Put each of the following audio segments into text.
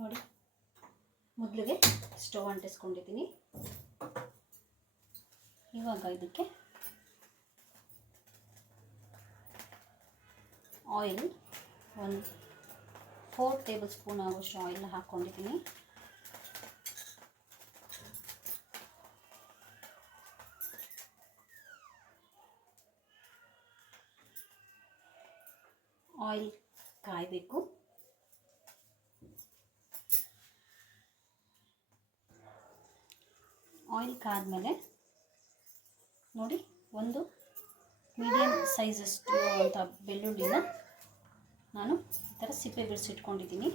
ನೋಡಿ, ಮೊದಲಿಗೆ ಸ್ಟವ್ ಅಂಟಿಸ್ಕೊಂಡಿದ್ದೀನಿ. ಇವಾಗ ಇದಕ್ಕೆ ಆಯಿಲ್ ಒಂದು 4 ಟೇಬಲ್ ಸ್ಪೂನ್ ಆಗುವಷ್ಟು ಆಯಿಲ್ ಹಾಕ್ಕೊಂಡಿದ್ದೀನಿ. ಆಯಿಲ್ ಕಾಯಬೇಕು. ಆಯಿಲ್ ಕಾದ್ಮೇಲೆ ನೋಡಿ, ಒಂದು ಮೀಡಿಯಮ್ ಸೈಜಷ್ಟು ಅಂತ ಬೆಳ್ಳುಳ್ಳಿನ ನಾನು ಈ ಥರ ಸಿಪ್ಪೆ ಬಿಡಿಸಿಟ್ಕೊಂಡಿದ್ದೀನಿ.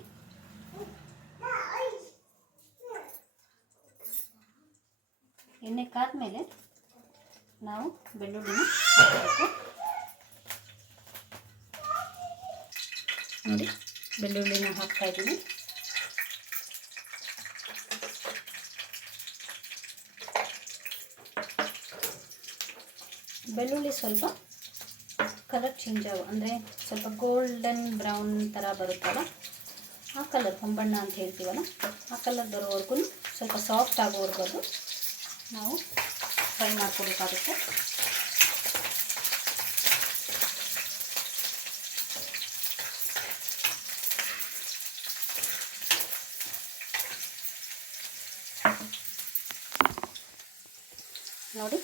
ಎಣ್ಣೆ ಕಾದ್ಮೇಲೆ ನಾವು ಬೆಳ್ಳುಳ್ಳಿನ ಹಾಕಬೇಕು. ನೋಡಿ, ಬೆಳ್ಳುಳ್ಳಿನ ಹಾಕ್ತಾ ಇದ್ದೀನಿ. ಬೆಳ್ಳುಳ್ಳಿ ಸ್ವಲ್ಪ ಕಲರ್ ಚೇಂಜ್ ಅಂದರೆ ಸ್ವಲ್ಪ ಗೋಲ್ಡನ್ ಬ್ರೌನ್ ಥರ ಬರುತ್ತಲ್ಲ, ಆ ಕಲರ್ ಹೊಂಬಣ್ಣ ಅಂತ ಹೇಳ್ತೀವಲ್ಲ, ಆ ಕಲರ್ ಬರೋವರೆಗೂ ಸ್ವಲ್ಪ ಸಾಫ್ಟ್ ಆಗೋವರೆಗೂ ನಾವು ಫ್ರೈ ಮಾಡ್ಕೋಬೇಕಾಗುತ್ತೆ. ನೋಡಿ,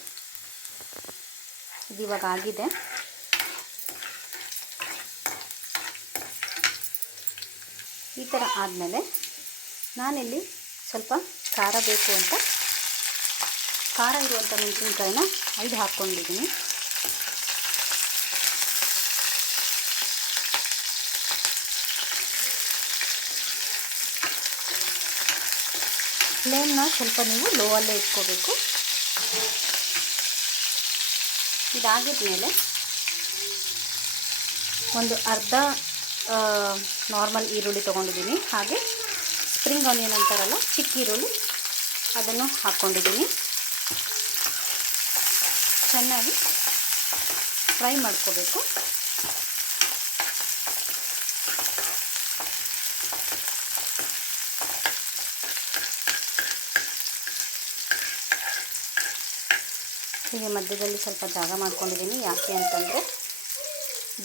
ಇದು ಇವಾಗ ಆಗಿದೆ. ಈ ಥರ ಆದಮೇಲೆ ನಾನಿಲ್ಲಿ ಸ್ವಲ್ಪ ಖಾರ ಬೇಕು ಅಂತ ಖಾರ ಇರುವಂಥ ಮೆಣಸಿನ್ಕಾಯಿನ 5 ಹಾಕ್ಕೊಂಡಿದ್ದೀನಿ. ಫ್ಲೇಮ್ನ ಸ್ವಲ್ಪ ನೀವು ಲೋ ಅಲ್ಲೇ ಇಟ್ಕೋಬೇಕು. ಇದಾಗಿದ್ಮೇಲೆ ಒಂದು ಅರ್ಧ ನಾರ್ಮಲ್ ಈರುಳ್ಳಿ ತೊಗೊಂಡಿದ್ದೀನಿ, ಹಾಗೆ ಸ್ಪ್ರಿಂಗ್ ಆನಿಯನ್ ಅಂತಾರಲ್ಲ ಚಿಕ್ಕ ಈರುಳ್ಳಿ, ಅದನ್ನು ಹಾಕ್ಕೊಂಡಿದ್ದೀನಿ. ಚೆನ್ನಾಗಿ ಫ್ರೈ ಮಾಡ್ಕೋಬೇಕು. ಹೀಗೆ ಮಧ್ಯದಲ್ಲಿ ಸ್ವಲ್ಪ ಜಾಗ ಮಾಡ್ಕೊಂಡಿದ್ದೀನಿ. ಯಾಕೆ ಅಂತಂದರೆ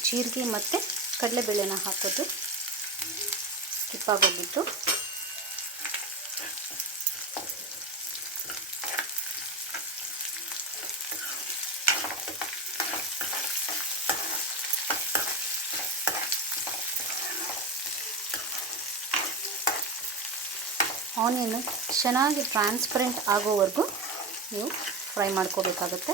ಜೀರಿಗೆ ಮತ್ತು ಕಡಲೆಬೇಳೆನ ಹಾಕೋದು ಸ್ಕಿಪ್ ಆಗೋಗಿತ್ತು. ಆನಿಯನ್ ಚೆನ್ನಾಗಿ ಟ್ರಾನ್ಸ್ಪರೆಂಟ್ ಆಗೋವರೆಗೂ ನೀವು ಫ್ರೈ ಮಾಡ್ಕೋಬೇಕಾಗುತ್ತೆ.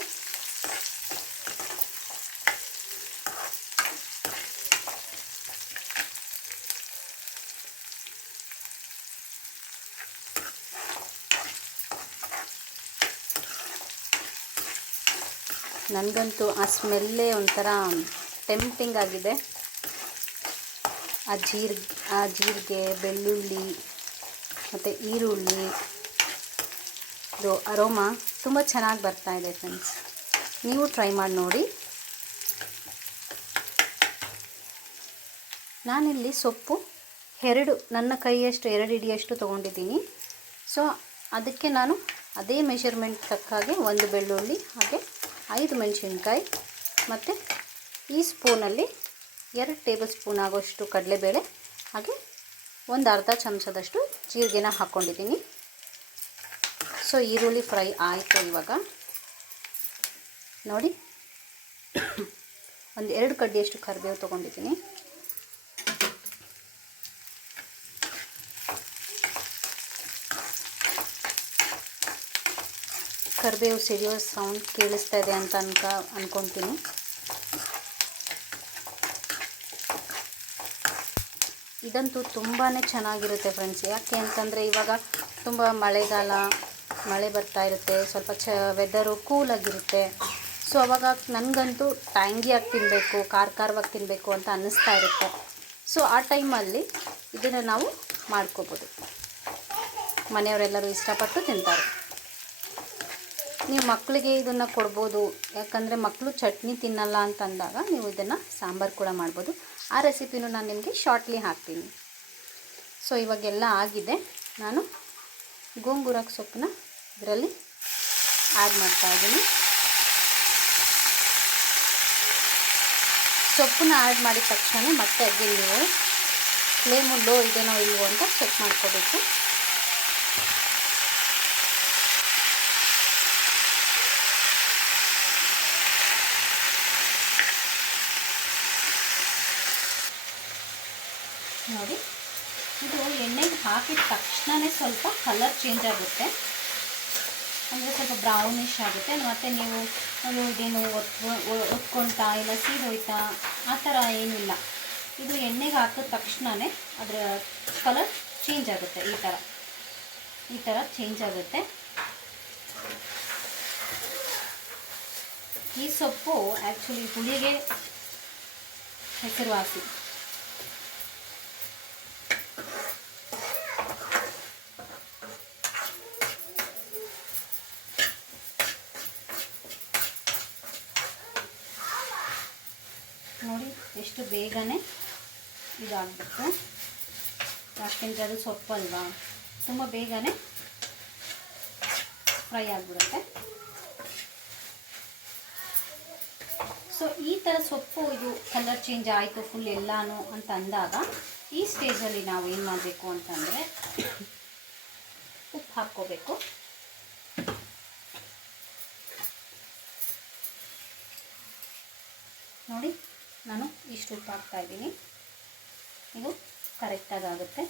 ನನಗಂತೂ ಆ ಸ್ಮೆಲ್ಲೇ ಒಂಥರ ಟೆಂಪ್ಟಿಂಗ್ ಆಗಿದೆ. ಆ ಜೀರಿಗೆ, ಬೆಳ್ಳುಳ್ಳಿ ಮತ್ತು ಈರುಳ್ಳಿ ಇದು ಅರೋಮಾ ತುಂಬ ಚೆನ್ನಾಗಿ ಬರ್ತಾ ಇದೆ ಫ್ರೆಂಡ್ಸ್. ನೀವು ಟ್ರೈ ಮಾಡಿ ನೋಡಿ. ನಾನಿಲ್ಲಿ ಸೊಪ್ಪು ನನ್ನ ಕೈಯಷ್ಟು 2 ಹಿಡಿಯಷ್ಟು ತೊಗೊಂಡಿದ್ದೀನಿ. ಸೊ ಅದಕ್ಕೆ ನಾನು ಅದೇ ಮೆಷರ್ಮೆಂಟ್ ತಕ್ಕ ಹಾಗೆ 1 ಬೆಳ್ಳುಳ್ಳಿ, ಹಾಗೆ 5 ಮೆಣಸಿನ್ಕಾಯಿ, ಮತ್ತು ಈ ಸ್ಪೂನಲ್ಲಿ 2 ಟೇಬಲ್ ಸ್ಪೂನ್ ಆಗೋಷ್ಟು ಕಡಲೆಬೇಳೆ, ಹಾಗೆ ಒಂದು ಅರ್ಧ ಚಮಚದಷ್ಟು ಜೀರಿಗೆನ ಹಾಕ್ಕೊಂಡಿದ್ದೀನಿ. ಸೊ ಈರುಳ್ಳಿ ಫ್ರೈ ಆಯಿತು. ಇವಾಗ ನೋಡಿ, ಒಂದು 2 ಕಡ್ಡಿಯಷ್ಟು ಕರಿಬೇವು ತೊಗೊಂಡಿದ್ದೀನಿ. ಕರಿಬೇವು ಸಿಡಿಯೋ ಸೌಂಡ್ ಕೇಳಿಸ್ತಾ ಇದೆ ಅಂತ ಅಂದ್ಕೊತೀನಿ. ಇದಂತೂ ತುಂಬಾ ಚೆನ್ನಾಗಿರುತ್ತೆ ಫ್ರೆಂಡ್ಸ್. ಯಾಕೆ ಅಂತಂದರೆ ಇವಾಗ ತುಂಬ ಮಳೆ ಬರ್ತಾ ಇರುತ್ತೆ, ಸ್ವಲ್ಪ ವೆದರು ಕೂಲಾಗಿರುತ್ತೆ. ಸೊ ಅವಾಗ ನನಗಂತೂ ಟ್ಯಾಂಗಿಯಾಗಿ ತಿನ್ನಬೇಕು, ಖಾರವಾಗಿ ತಿನ್ನಬೇಕು ಅಂತ ಅನ್ನಿಸ್ತಾ ಇರುತ್ತೆ. ಸೊ ಆ ಟೈಮಲ್ಲಿ ಇದನ್ನು ನಾವು ಮಾಡ್ಕೋಬೋದು. ಮನೆಯವರೆಲ್ಲರೂ ಇಷ್ಟಪಟ್ಟು ತಿಂತಾರೆ. ನೀವು ಮಕ್ಕಳಿಗೆ ಇದನ್ನು ಕೊಡ್ಬೋದು. ಯಾಕಂದರೆ ಮಕ್ಕಳು ಚಟ್ನಿ ತಿನ್ನಲ್ಲ ಅಂತಂದಾಗ ನೀವು ಇದನ್ನು ಸಾಂಬಾರು ಕೂಡ ಮಾಡ್ಬೋದು. ಆ ರೆಸಿಪಿನೂ ನಾನು ನಿಮಗೆ ಶಾರ್ಟ್ಲಿ ಹಾಕ್ತೀನಿ. ಸೊ ಇವಾಗೆಲ್ಲ ಆಗಿದೆ. ನಾನು ಗೋಂಗೂರ ಸೊಪ್ಪನ್ನ ಇದರಲ್ಲಿ ಆ್ಯಡ್ ಮಾಡ್ತಾಯಿದ್ದೀನಿ. ಸೊಪ್ಪನ್ನ ಆ್ಯಡ್ ಮಾಡಿದ ತಕ್ಷಣ ಮತ್ತೆ ಅಗೇನ್ ನೀವು ಫ್ಲೇಮು ಲೋ ಇದೆನೋ ಇಲ್ವೋ ಅಂತ ಚೆಕ್ ಮಾಡ್ಕೋಬೇಕು. ನೋಡಿ, ಇದು ಎಣ್ಣೆಗೆ ಹಾಕಿದ ತಕ್ಷಣವೇ ಸ್ವಲ್ಪ ಕಲರ್ ಚೇಂಜ್ ಆಗುತ್ತೆ, ಅಂದರೆ ಸ್ವಲ್ಪ ಬ್ರೌನಿಷ್ ಆಗುತ್ತೆ. ಮತ್ತು ನೀವು ಇದೇನು ಒತ್ಕೊಳ್ತಾ ಇಲ್ಲ ಸೀದೋಯ್ತಾ ಆ ಥರ ಏನಿಲ್ಲ. ಇದು ಎಣ್ಣೆಗೆ ಹಾಕಿದ ತಕ್ಷಣವೇ ಅದರ ಕಲರ್ ಚೇಂಜ್ ಆಗುತ್ತೆ. ಈ ಥರ ಚೇಂಜ್ ಆಗುತ್ತೆ. ಈ ಸೊಪ್ಪು ಆ್ಯಕ್ಚುಲಿ ಹುಳಿಗೆ ಹೆಸರುವಾಸಿ. ನೋಡಿ ಎಷ್ಟು ಬೇಗನೆ ಇದಾಗಬೇಕು, ಯಾಕೆಂದರೆ ಅದು ಸೊಪ್ಪಲ್ವಾ, ತುಂಬ ಬೇಗನೆ ಫ್ರೈ ಆಗಿಬಿಡುತ್ತೆ. ಸೊ ಈ ಥರ ಸೊಪ್ಪು ಇದು ಕಲರ್ ಚೇಂಜ್ ಆಯಿತು ಫುಲ್ ಎಲ್ಲಾನು ಅಂತ ಅಂದಾಗ ಈ ಸ್ಟೇಜಲ್ಲಿ ನಾವು ಏನು ಮಾಡಬೇಕು ಅಂತಂದರೆ ಉಪ್ಪು ಹಾಕ್ಕೋಬೇಕು. ನೋಡಿ, ನಾನು ಇಷ್ಟು ಉಪ್ಪು ಹಾಕ್ತಾಯಿದ್ದೀನಿ. ಇದು ಕರೆಕ್ಟಾಗಿ ಆಗುತ್ತೆ.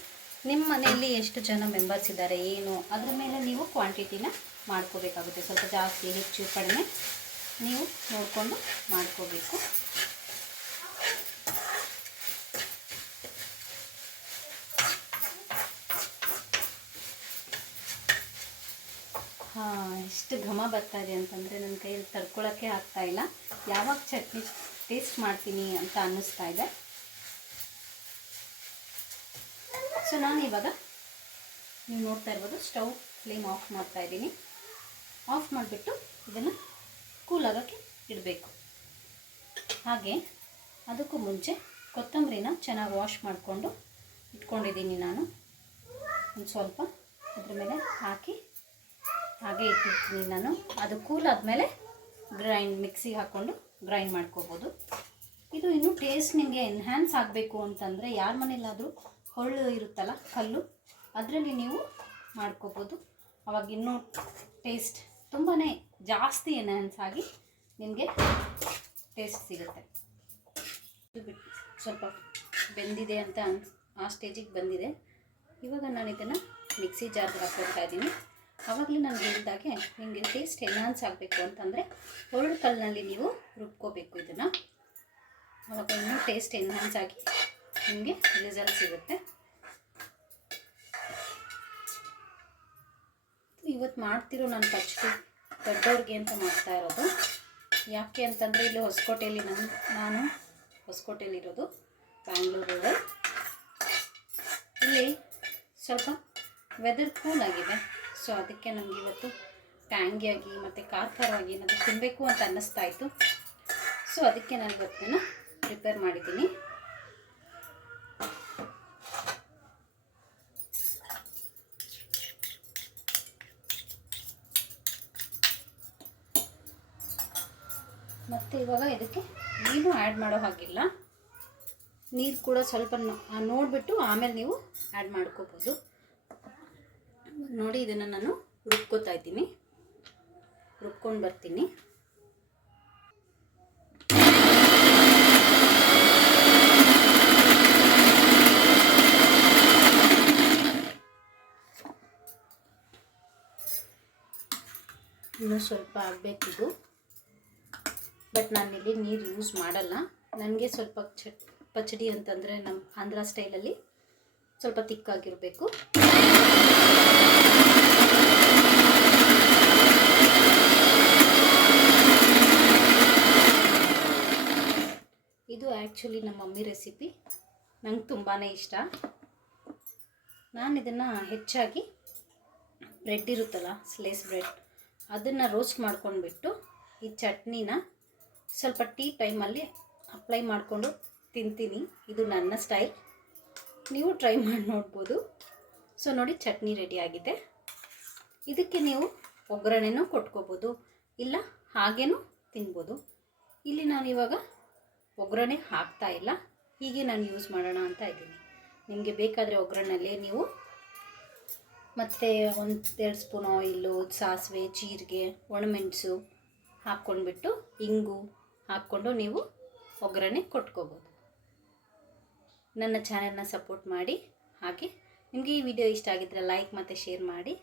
ನಿಮ್ಮ ಮನೆಯಲ್ಲಿ ಎಷ್ಟು ಜನ ಮೆಂಬರ್ಸ್ ಇದ್ದಾರೆ ಏನು ಅದ್ರ ಮೇಲೆ ನೀವು ಕ್ವಾಂಟಿಟಿನ ಮಾಡ್ಕೋಬೇಕಾಗುತ್ತೆ. ಸ್ವಲ್ಪ ಜಾಸ್ತಿ ಹೆಚ್ಚು ಕಡಿಮೆ ನೀವು ನೋಡಿಕೊಂಡು ಮಾಡ್ಕೋಬೇಕು. ಎಷ್ಟು ಘಮ ಬರ್ತಾ ಇದೆ ಅಂತಂದರೆ ನನ್ನ ಕೈಯಲ್ಲಿ ತಡ್ಕೊಳ್ಳೋಕ್ಕೆ ಆಗ್ತಾಯಿಲ್ಲ. ಯಾವಾಗ ಚಟ್ನಿ ಟೇಸ್ಟ್ ಮಾಡ್ತೀನಿ ಅಂತ ಅನ್ನಿಸ್ತಾ ಇದೆ. ಸೊ ನಾನು ಇವಾಗ ನೀವು ನೋಡ್ತಾ ಇರ್ಬೋದು ಸ್ಟವ್ ಫ್ಲೇಮ್ ಆಫ್ ಮಾಡ್ತಾ ಇದ್ದೀನಿ. ಆಫ್ ಮಾಡಿಬಿಟ್ಟು ಇದನ್ನು ಕೂಲಾಗೋಕ್ಕೆ ಇಡಬೇಕು. ಹಾಗೆ ಅದಕ್ಕೂ ಮುಂಚೆ ಕೊತ್ತಂಬರಿನ ಚೆನ್ನಾಗಿ ವಾಶ್ ಮಾಡಿಕೊಂಡು ಇಟ್ಕೊಂಡಿದ್ದೀನಿ ನಾನು. ಒಂದು ಸ್ವಲ್ಪ ಅದ್ರ ಮೇಲೆ ಹಾಕಿ ಹಾಗೆ ಇಟ್ಟಿರ್ತೀನಿ ನಾನು. ಅದು ಕೂಲ್ ಆದಮೇಲೆ ಮಿಕ್ಸಿಗೆ ಹಾಕ್ಕೊಂಡು ಗ್ರೈಂಡ್ ಮಾಡ್ಕೋಬೋದು. ಇದು ಇನ್ನೂ ಟೇಸ್ಟ್ ನಿಮಗೆ ಎನ್ಹ್ಯಾನ್ಸ್ ಆಗಬೇಕು ಅಂತಂದರೆ ಯಾರ ಮನೇಲಾದರೂ ಹೊಳ್ಳು ಇರುತ್ತಲ್ಲ ಕಲ್ಲು, ಅದರಲ್ಲಿ ನೀವು ಮಾಡ್ಕೋಬೋದು. ಅವಾಗ ಇನ್ನೂ ಟೇಸ್ಟ್ ತುಂಬಾ ಜಾಸ್ತಿ ಎನ್ಹ್ಯಾನ್ಸ್ ಆಗಿ ನಿಮಗೆ ಟೇಸ್ಟ್ ಸಿಗುತ್ತೆ. ಸ್ವಲ್ಪ ಬೆಂದಿದೆ ಅಂತ ಆ ಸ್ಟೇಜಿಗೆ ಬಂದಿದೆ. ಇವಾಗ ನಾನು ಇದನ್ನು ಮಿಕ್ಸಿ ಜಾರ್ಗೆ ಹಾಕ್ಕೊಳ್ತಾ ಇದ್ದೀನಿ. ಆವಾಗಲೇ ನಾನು ಹೇಳಿದಾಗೆ ನಿಮಗೆ ಟೇಸ್ಟ್ ಎನ್ಹಾನ್ಸ್ ಆಗಬೇಕು ಅಂತಂದರೆ ಹೊರಳು ಕಲ್ಲಿನಲ್ಲಿ ನೀವು ರುಬ್ಕೋಬೇಕು ಇದನ್ನು. ಆವಾಗ ಇನ್ನೂ ಟೇಸ್ಟ್ ಎನ್ಹಾನ್ಸ್ ಆಗಿ ನಿಮಗೆ ರಿಸಲ್ಟ್ ಸಿಗುತ್ತೆ. ಇವತ್ತು ಮಾಡ್ತಿರೋ ನಾನು ಪಚ್ಚಡಿ ದೊಡ್ಡವ್ರಿಗೆ ಅಂತ ಮಾಡ್ತಾ ಇರೋದು. ಯಾಕೆ ಅಂತಂದರೆ ಇಲ್ಲಿ ಹೊಸಕೋಟೆಯಲ್ಲಿ ನಾನು ಹೊಸಕೋಟೆಯಲ್ಲಿರೋದು, ಬ್ಯಾಂಗ್ಳೂರಲ್ಲಿ. ಇಲ್ಲಿ ಸ್ವಲ್ಪ ವೆದರ್ ಕೂಲ್ ಆಗಿದೆ. ಸೊ ಅದಕ್ಕೆ ನಮಗೆ ಇವತ್ತು ಟ್ಯಾಂಗಿಯಾಗಿ ಮತ್ತು ಖಾರವಾಗಿ ಏನಾದರೂ ತಿನ್ನಬೇಕು ಅಂತ ಅನ್ನಿಸ್ತಾ ಇತ್ತು. ಸೊ ಅದಕ್ಕೆ ನಾನು ಇವತ್ತನ್ನು ಪ್ರಿಪೇರ್ ಮಾಡಿದ್ದೀನಿ. ಮತ್ತು ಇವಾಗ ಇದಕ್ಕೆ ನೀರು ಆ್ಯಡ್ ಮಾಡೋ ಹಾಗಿಲ್ಲ. ನೀರು ಕೂಡ ಸ್ವಲ್ಪ ನೋಡಿಬಿಟ್ಟು ಆಮೇಲೆ ನೀವು ಆ್ಯಡ್ ಮಾಡ್ಕೋಬೋದು. ನೋಡಿ, ಇದನ್ನು ನಾನು ರುಬ್ಕೋತಾ ಇದ್ದೀನಿ, ರುಬ್ಕೊಂಡು ಬರ್ತೀನಿ. ಇನ್ನೂ ಸ್ವಲ್ಪ ಆಗಬೇಕಿದು, ಬಟ್ ನಾನಿಲ್ಲಿ ನೀರು ಯೂಸ್ ಮಾಡಲ್ಲ. ನನಗೆ ಸ್ವಲ್ಪ ಪಚಡಿ ಅಂತಂದರೆ ನಮ್ಮ ಆಂಧ್ರ ಸ್ಟೈಲಲ್ಲಿ ಸ್ವಲ್ಪ ತಿಕ್ಕಾಗಿರಬೇಕು. ಇದು ಆ್ಯಕ್ಚುಲಿ ನಮ್ಮ ಮಮ್ಮಿ ರೆಸಿಪಿ, ನಂಗೆ ತುಂಬಾ ಇಷ್ಟ. ನಾನು ಇದನ್ನು ಹೆಚ್ಚಾಗಿ ಬ್ರೆಡ್ ಇರುತ್ತಲ್ಲ, ಸ್ಲೇಸ್ ಬ್ರೆಡ್, ಅದನ್ನು ರೋಸ್ಟ್ ಮಾಡ್ಕೊಂಡ್ಬಿಟ್ಟು ಈ ಚಟ್ನಿನ ಸ್ವಲ್ಪ ಟೀ ಟೈಮಲ್ಲಿ ಅಪ್ಲೈ ಮಾಡಿಕೊಂಡು ತಿಂತೀನಿ. ಇದು ನನ್ನ ಸ್ಟೈಲ್. ನೀವು ಟ್ರೈ ಮಾಡಿ ನೋಡ್ಬೋದು. ಸೊ ನೋಡಿ ಚಟ್ನಿ ರೆಡಿಯಾಗಿದೆ. ಇದಕ್ಕೆ ನೀವು ಒಗ್ಗರಣೆನೂ ಕೊಟ್ಕೋಬೋದು, ಇಲ್ಲ ಹಾಗೇನೂ ತಿನ್ಬೋದು. ಇಲ್ಲಿ ನಾನು ಇವಾಗ ಒಗ್ಗರಣೆ ಹಾಕ್ತಾ ಇಲ್ಲ, ಹೀಗೆ ನಾನು ಯೂಸ್ ಮಾಡೋಣ ಅಂತ ಇದ್ದೀನಿ. ನಿಮಗೆ ಬೇಕಾದರೆ ಒಗ್ಗರಣೆಯಲ್ಲಿ ನೀವು ಮತ್ತು 1-2 ಸ್ಪೂನ್ ಆಯಿಲು, ಸಾಸಿವೆ, ಜೀರಿಗೆ, ಒಣಮೆಣಸು ಹಾಕ್ಕೊಂಡ್ಬಿಟ್ಟು ಇಂಗು ಹಾಕ್ಕೊಂಡು ನೀವು ಒಗ್ಗರಣೆ ಕೊಟ್ಕೋಬೋದು. ನನ್ನ ಚಾನೆಲ್ನ ಸಪೋರ್ಟ್ ಮಾಡಿ. ಹಾಗೆ ನಿಮಗೆ ಈ ವಿಡಿಯೋ ಇಷ್ಟ ಆಗಿದ್ದರೆ ಲೈಕ್ ಮತ್ತು ಶೇರ್ ಮಾಡಿ.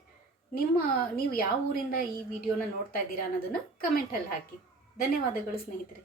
ನೀವು ಯಾವ ಊರಿಂದ ಈ ವಿಡಿಯೋನ ನೋಡ್ತಾ ಇದ್ದೀರಾ ಅನ್ನೋದನ್ನು ಕಮೆಂಟಲ್ಲಿ ಹಾಕಿ. ಧನ್ಯವಾದಗಳು ಸ್ನೇಹಿತರೆ.